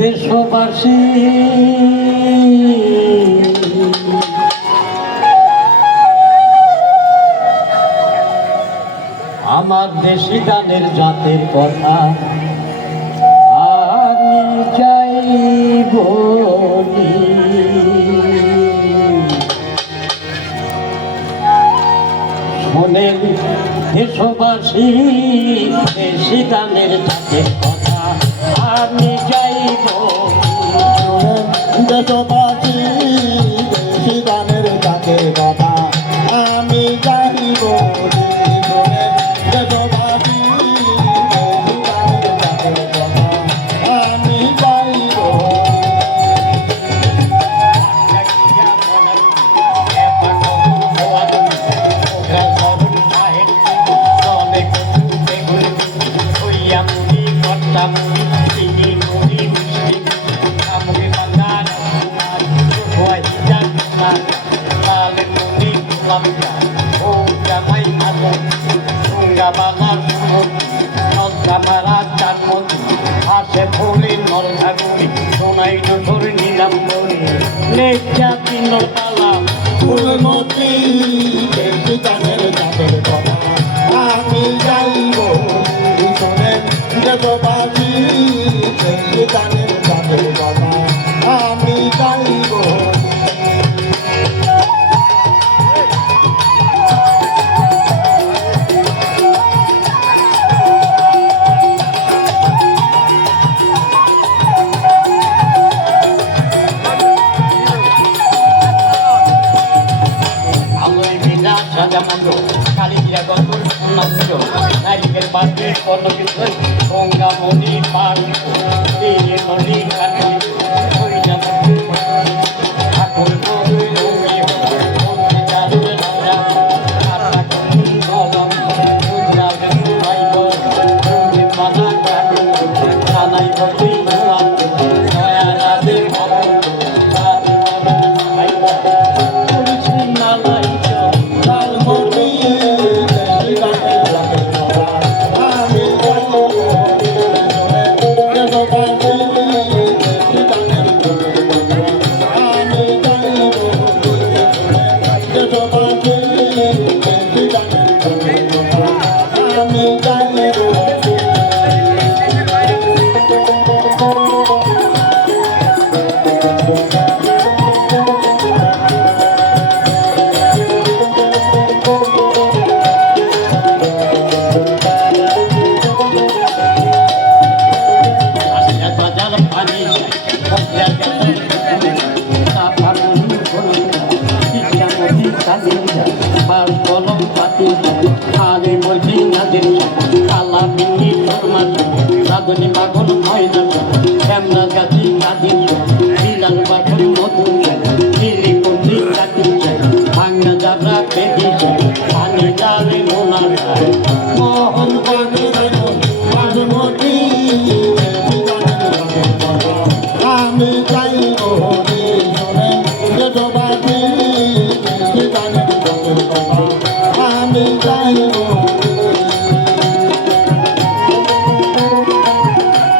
দেশবাসী। আমার দেশি গানের জাতের কথা আমি চাই বলি শোনেন দেশবাসী, দেশি গানের জাতের কথা আমি চাই দেশবাসী দেশি সোনাই নজর নিলাম বলে লেজা তিন তালা ফুলমতি দেশি গানের ডাকে কথা আমি গাইব শোনেন দেশবাসী দেশি বিনা কালী বিরা গন্ধ নন্দ নারিকেল পাত্রে পর্ণবিদ্ধ গঙ্গা মণি পান নদী কাটি ওই আগে বলছি